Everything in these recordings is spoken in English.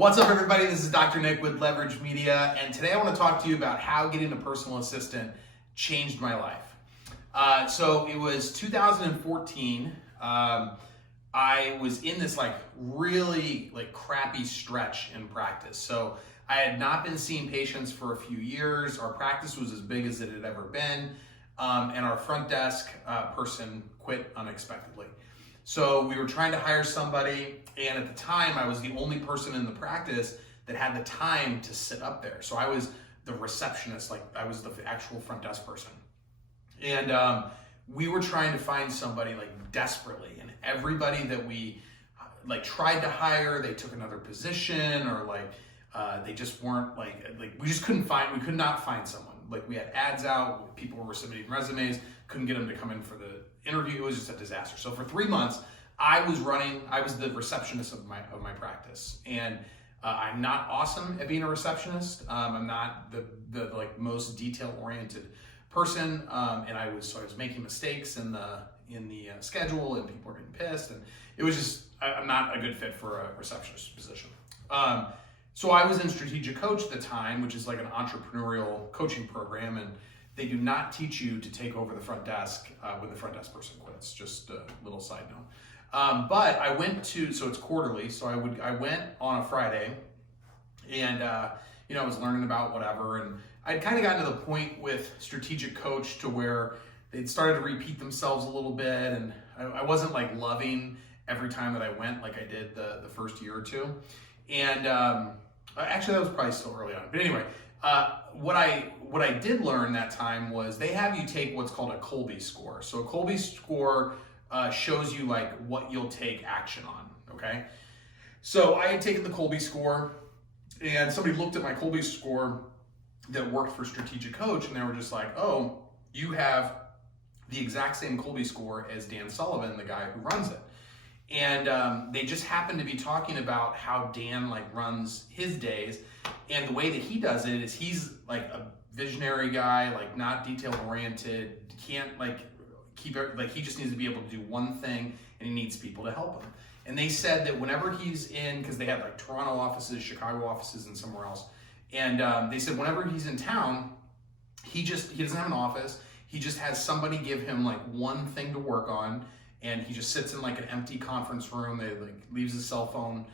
What's up, everybody? This is Dr. Nick with Leverage Media, and today I want to talk to you about how getting a personal assistant changed my life. So it was 2014. I was in this really crappy stretch in practice. So I had not been seeing patients for a few years. Our practice was as big as it had ever been, and our front desk person quit unexpectedly. So we were trying to hire somebody, and at the time I was the only person in the practice that had the time to sit up there. So I was the receptionist, I was the actual front desk person. And we were trying to find somebody desperately, and everybody that we tried to hire, they took another position, or they just weren't we just couldn't find, we could not find someone. We had ads out, people were submitting resumes, couldn't get them to come in for the interview. It was just a disaster. So for 3 months, I was the receptionist of my practice. And I'm not awesome at being a receptionist. I'm not the most detail-oriented person. And I was making mistakes in the schedule, and people were getting pissed. And it was just, I'm not a good fit for a receptionist position. So I was in Strategic Coach at the time, which is an entrepreneurial coaching program, and they do not teach you to take over the front desk when the front desk person quits. Just a little side note. But I went to, so it's quarterly, so I went on a Friday, and I was learning about whatever, and I'd kind of gotten to the point with Strategic Coach to where they'd started to repeat themselves a little bit, and I wasn't loving every time that I went like I did the first year or two. And actually that was probably still early on. But anyway, what I did learn that time was they have you take what's called a Kolbe score. So a Kolbe score shows you what you'll take action on, okay? So I had taken the Kolbe score, and somebody looked at my Kolbe score that worked for Strategic Coach, and they were just oh, you have the exact same Kolbe score as Dan Sullivan, the guy who runs it. And they just happened to be talking about how Dan runs his days, and the way that he does it is he's a visionary guy, not detail oriented, can't keep it, he just needs to be able to do one thing, and he needs people to help him. And they said that whenever he's in, because they had Toronto offices, Chicago offices, and somewhere else, and they said whenever he's in town, he doesn't have an office, he just has somebody give him one thing to work on. And he just sits in an empty conference room. They leaves his cell phone,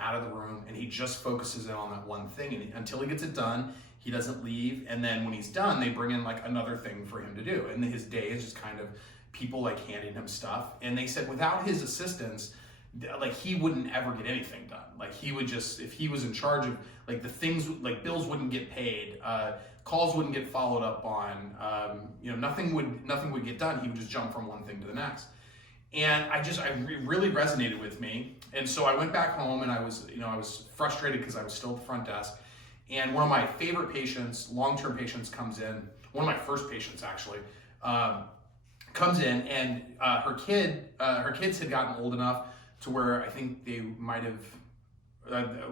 out of the room, and he just focuses in on that one thing. And until he gets it done, he doesn't leave. And then when he's done, they bring in another thing for him to do. And his day is just kind of people handing him stuff. And they said without his assistance, he wouldn't ever get anything done. He would just, if he was in charge of the things, bills wouldn't get paid, calls wouldn't get followed up on, nothing would get done. He would just jump from one thing to the next. And it really resonated with me. And so I went back home, and I was frustrated because I was still at the front desk. And one of my favorite patients, long-term patients, comes in. One of my first patients actually comes in, and her kids had gotten old enough to where I think they might have,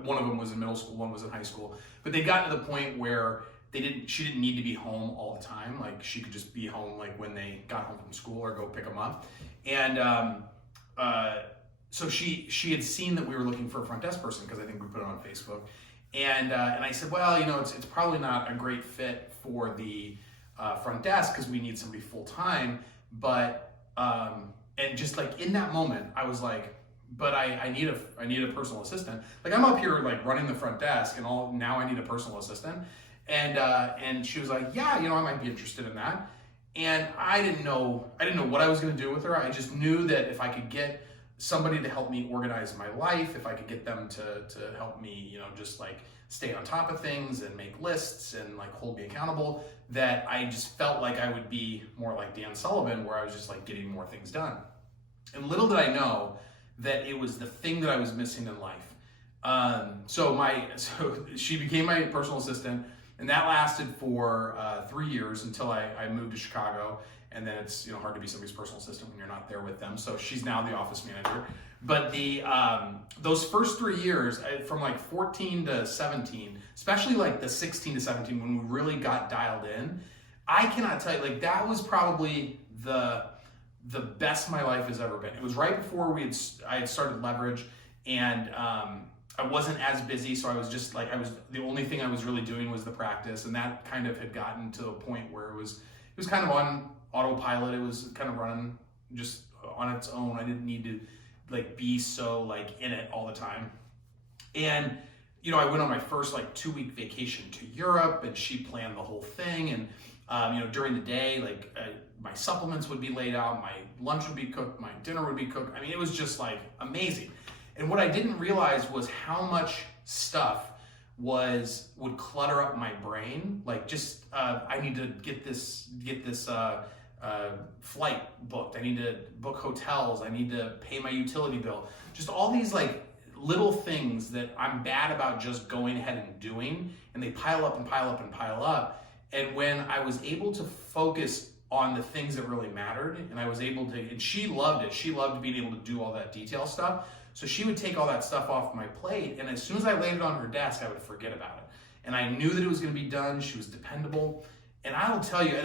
one of them was in middle school, one was in high school, but they'd gotten to the point where she didn't need to be home all the time. She could just be home when they got home from school, or go pick them up. And so she had seen that we were looking for a front desk person, because I think we put it on Facebook. And I said, well, it's probably not a great fit for the front desk, because we need somebody full time. But and just in that moment, I was but I need a personal assistant. I'm up here running the front desk and all. Now I need a personal assistant. And she was yeah, I might be interested in that. And I didn't know what I was going to do with her. I just knew that if I could get somebody to help me organize my life, if I could get them to help me, just stay on top of things and make lists and hold me accountable, that I just felt I would be more like Dan Sullivan, where I was just getting more things done. And little did I know that it was the thing that I was missing in life. So she became my personal assistant. And that lasted for 3 years until I moved to Chicago. And then it's hard to be somebody's personal assistant when you're not there with them. So she's now the office manager. But those first 3 years, from 14 to 17, especially the 16 to 17, when we really got dialed in, I cannot tell you, that was probably the best my life has ever been. It was right before I had started Leverage, and I wasn't as busy, so I was just like, the only thing I was really doing was the practice, and that kind of had gotten to a point where it was kind of on autopilot. It was kind of running just on its own. I didn't need to like be so like in it all the time. And I went on my first like 2-week vacation to Europe, and she planned the whole thing. And during the day, like my supplements would be laid out, my lunch would be cooked, my dinner would be cooked. I mean, it was just like amazing. And what I didn't realize was how much stuff would clutter up my brain. Like just I need to get this flight booked. I need to book hotels. I need to pay my utility bill. Just all these like little things that I'm bad about just going ahead and doing, and they pile up and pile up and pile up. And when I was able to focus on the things that really mattered, and I was able to, and she loved it. She loved being able to do all that detail stuff. So she would take all that stuff off my plate, and as soon as I laid it on her desk, I would forget about it. And I knew that it was going to be done. She was dependable. And I will tell you,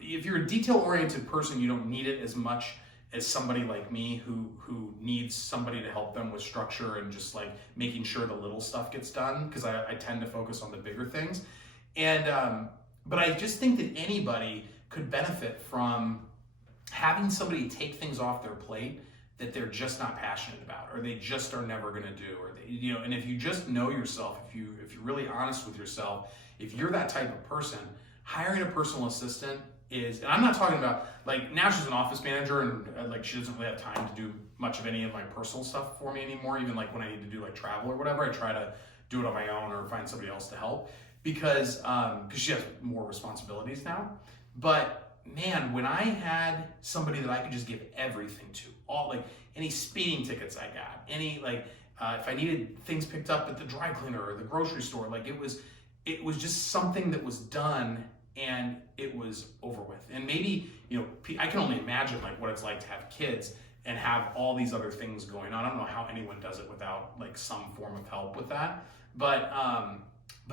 if you're a detail-oriented person, you don't need it as much as somebody like me who needs somebody to help them with structure and just like making sure the little stuff gets done, because I tend to focus on the bigger things. And but I just think that anybody could benefit from having somebody take things off their plate that they're just not passionate about, or they just are never going to do, or they, and if you just know yourself, if you're really honest with yourself, if you're that type of person, hiring a personal assistant is, and I'm not talking about like, now she's an office manager and like she doesn't really have time to do much of any of my personal stuff for me anymore. Even like when I need to do like travel or whatever, I try to do it on my own or find somebody else to help, because she has more responsibilities now. But man, when I had somebody that I could just give everything to, all like any speeding tickets I got, any like if I needed things picked up at the dry cleaner or the grocery store, like it was just something that was done and it was over with. And maybe, I can only imagine like what it's like to have kids and have all these other things going on. I don't know how anyone does it without like some form of help with that. But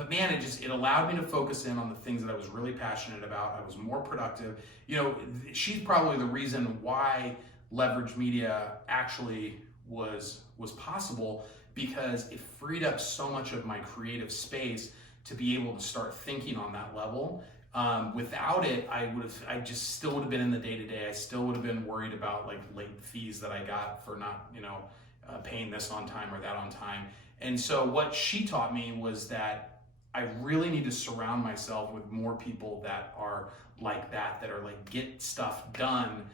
man, it allowed me to focus in on the things that I was really passionate about. I was more productive. She's probably the reason why Leverage Media actually was possible, because it freed up so much of my creative space to be able to start thinking on that level. Without it, I just still would have been in the day-to-day. I still would have been worried about like late fees that I got for not, paying this on time or that on time. And so what she taught me was that I really need to surround myself with more people that are like that are like get stuff done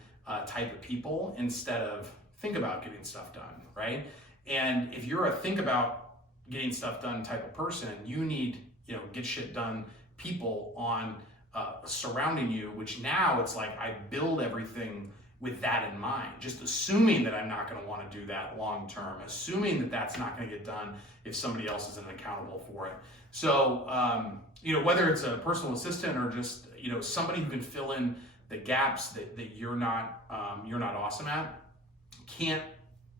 type of people, instead of think about getting stuff done, right? And if you're a think about getting stuff done type of person, you need, get shit done people on surrounding you, which now it's like I build everything with that in mind, just assuming that I'm not going to want to do that long term, assuming that that's not going to get done if somebody else isn't accountable for it. So, whether it's a personal assistant or just, somebody who can fill in the gaps that you're not awesome at,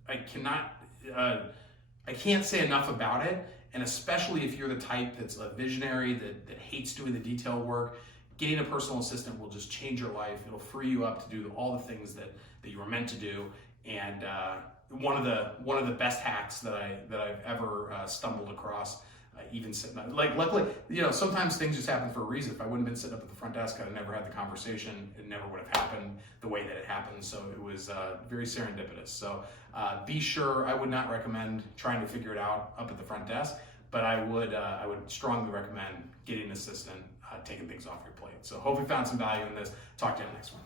I can't say enough about it. And especially if you're the type that's a visionary that hates doing the detail work, getting a personal assistant will just change your life. It'll free you up to do all the things that you were meant to do. And one of the best hacks that I've ever stumbled across, even sitting like luckily, sometimes things just happen for a reason. If I wouldn't have been sitting up at the front desk, I'd have never had the conversation. It never would have happened the way that it happened. So it was very serendipitous. So be sure, I would not recommend trying to figure it out up at the front desk, but I would strongly recommend getting an assistant, taking things off your plate. So hope you found some value in this. Talk to you in the next one.